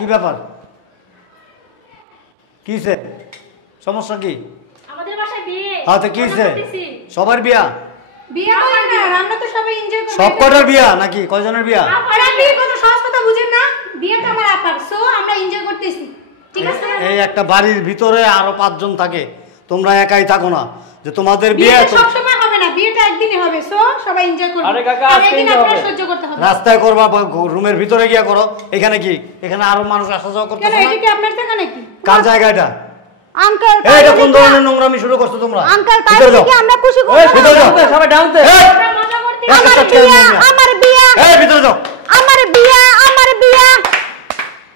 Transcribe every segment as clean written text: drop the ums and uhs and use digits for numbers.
কি ব্যাপার? কিছে? সমস্যা কি? আমাদের বাসায় বিয়ে। তো কিছে? সবার বিয়া? বিয়ে করেন না, আমরা তো সবাই এনজয় করব। সব কটার বিয়া নাকি কয়জনের বিয়া? আরে আপনি কত সহজ কথা বুঝেন না? বিয়েটা আমার আপার, সো আমরা এনজয় করতেছি। ঠিক আছে? এই একটা বাড়ির ভিতরে আরো 5 জন থাকে, তোমরা একাই থাকো না যে তোমাদের বিয়ে সব সময় হবে না, বিয়েটা একদিনই হবে, সো সবাই এনজয় করব। আরে কাকা, আর একদিন আপনারা সহ্য করতে হবে। রাস্তায় করবা বা রুমের ভিতরে গিয়া করো। এখানে কি? এখানে আরো মানুষ আসা যাওয়া কেন করতেছে এটা না? কি আপনার জায়গা নাকি? কার জায়গা এটা? আঙ্কেল এইটা কোন ধরনের নোংরামি শুরু করছো তোমরা? আঙ্কেল তাই ভিতরে যাও। কি আমরা খুশি করব? ভিতরে যাও। সবাই ডাউনতে। আমরা মজা করতেছি। আমার বিয়া আমার বিয়া এই ভিতরে যাও। আমার বিয়া আমার বিয়া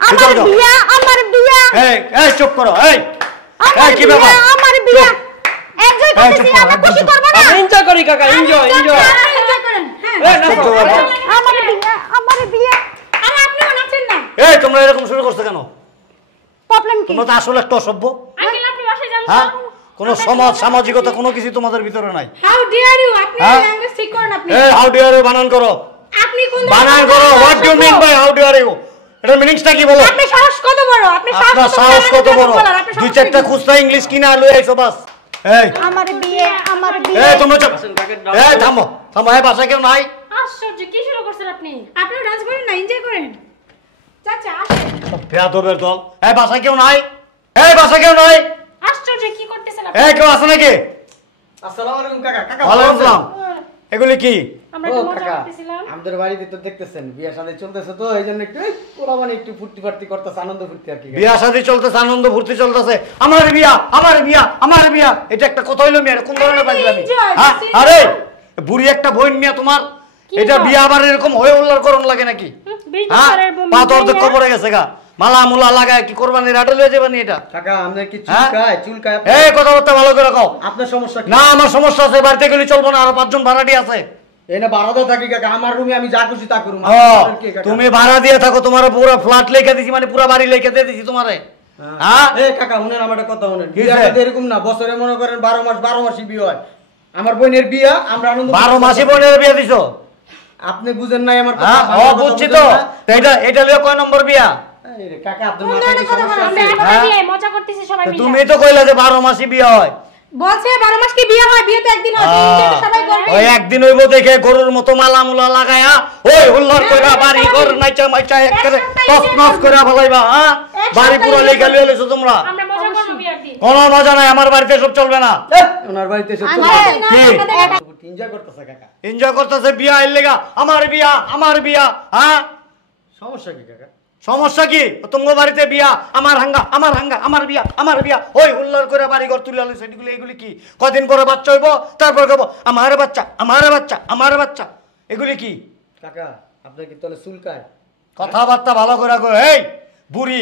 আমার ভিতরে যাও। বিয়া আমার বিয়া এই চুপ করো। এই আমার কি ব্যাপার? বিয়া আমার বিয়া এনজয় এই, চুপ করতেছি করো, আমরা খুশি একদম করব না আমরা এনজয় করি কাকা, এনজয় এনজয়। আপনারা এনজয় করেন। হ্যাঁ। আমার বিয়া আমার বিয়া আরে আপনিও নাচেন না। এই তোমরা এরকম শুরু করছো কেন? প্রবলেম কি? তোমরা তো আসলে একটা অসভ্য। আঙ্কেল আপনি বাসায় যান। হ্যাঁ, কোনো সমাজ সামাজিকতা কোনো কিছু তোমাদের ভিতরে নাই। হাউ ডিয়ার ইউ, আপনি হ্যাঁ? ল্যাঙ্গুয়েজ ঠিক করেন আপনি। এই হাউ ডু আর বানান করো। আপনি কোন বানান করো। What do mean by how do are you? এটার মিনিংসটা কি বলো? আপনি সাহস কত বড়? আপনি আপনার সাহস কত বড়? দুই চারটা খুচরা ইংলিশ কিনা লয়ে আইছো বাস। এই আমার বিয়ে আমার বিয়ে এই তোমরা চুপ। এই থামো থামো। এই বাসায় কেউ নাই? আশ্চর্য, কি শুরু করছেন আপনি? আপনি ডান্স করেন না, এনজয় করেন। চাচা আসেন। বেয়াদবের দল। এই বাসায় কেউ নাই? এই বাসায় কেউ নাই? আশ্চর্য, কি করতেছেন আপনি? এই কেউ আছে নাকি? আসসালামু আলাইকুম কাকা। কাকা ওয়ালাইকুম আসসালাম। এগুলি কি? আমরা ও একটু মজা কাকা, করতেছিলাম। আমাদের বাড়িতে তো দেখতেছেন বিয়ে শাদী চলতেছে, তো এই জন্য একটু পোলা মানে একটু ফুর্তি ফার্তি করতেছে, আনন্দ ফুর্তি আর কি। বিয়া শাদী চলতেছে, আনন্দ ফুর্তি চলতেছে। আমার বিয়া আমার বিয়া আমার বিয়া, এটা একটা কথা হইলো মিয়া? কোন ধরনের পাগলামি? হ্যাঁ? আরে বুড়ি একটা বোন মিয়া তোমার, এটা বিয়া আবার এরকম হয়ে উল্লার করণ লাগে নাকি? বিশ হ্যাঁ, বছরের বউ পা তো অর্ধেক মিলাইয়া। কবরে গেছে গা। মালা মুলা লাগায় কি করবানি? রাটে লয়ে যাবানি এটা? কাকা আমাদের কি হ্যাঁ? চুলকায় এই কথাবার্তা ভালো করে কও। আপনার সমস্যা কি? না আমার সমস্যা আছে, বাড়িতে গেলে চলবো না, আরো 5 জন ভাড়াটি আছে। এনে বারাদা থাকি কাকা, আমার রুমে আমি যা খুশি তা করুম। ও, তুমি ভাড়া দিয়ে থাকো, তোমার পুরো ফ্ল্যাট লেখা দিছি, মানে পুরো বাড়ি লেখা দিয়ে দিছি তোমারে। হ্যাঁ? এই কাকা শুনেন আমার একটা কথা শুনেন, কি বিয়ে হয়েছে? শাদী এরকম না, বছরে মনে করেন 12 মাসই বিয়ে হয়। আমার বোনের বিয়া, আমরা আনন্দ 12 মাসে বোনের বিয়া দিছো? আপনি বুঝেন নাই আমার কথা। হ্যাঁ, আমার কথা বুঝছি বুঝেন তো। না? এটা লিয়ে কয় নম্বর বিয়া? এই রে কাকা, আপনার কোন মাথায় কি ধরনের কথা সমস্যা বলেন? আছে? আমরা হ্যাঁ? বিয়ে মজা করতেছি সবাই মিলে। তুমি তো কইলা যে 12 মাসে বিয়া হয়। বলছে 12 মাস কি বিয়ে হয়? বিয়ে তো একদিন হয়, এনজয় তো সবাই করবে। ওই একদিন হইব দেখে গরুর মতো মালা মুলা লাগায়া ওই হুল্লার কইরা বাড়ি ঘর নাইচা মাইচা একবারে তছনছ কইরা ফলাইবা। হ্যাঁ, বাড়ি পুরো লেখা লইয়া লইছো তোমরা। আমরা মজা করব বিয়ার দিন। কোনো মজা নাই, আমার বাড়িতে সব চলবে না। ওনার বাড়িতে এসে কি এনজয় করতেছে কাকা। এনজয় করতেছে বিয়া এর লেগা? আমার বিয়া আমার বিয়া। হ্যাঁ, সমস্যা কি কাকা? সমস্যা কি? তোমার বাড়িতে বিয়া, আমার হাঙ্গা আমার হাঙ্গা, আমার বিয়া আমার বিয়া, ওই হুল্লার করে বাড়ি ঘর তুলে আলো। সেগুলি এগুলি কি? কদিন পরে বাচ্চা হইব, তারপর কব আমার বাচ্চা আমার বাচ্চা আমার বাচ্চা, এগুলি কি? কাকা আপনার কি তাহলে চুলকায়? কথাবার্তা ভালো করে কো। এই বুড়ি,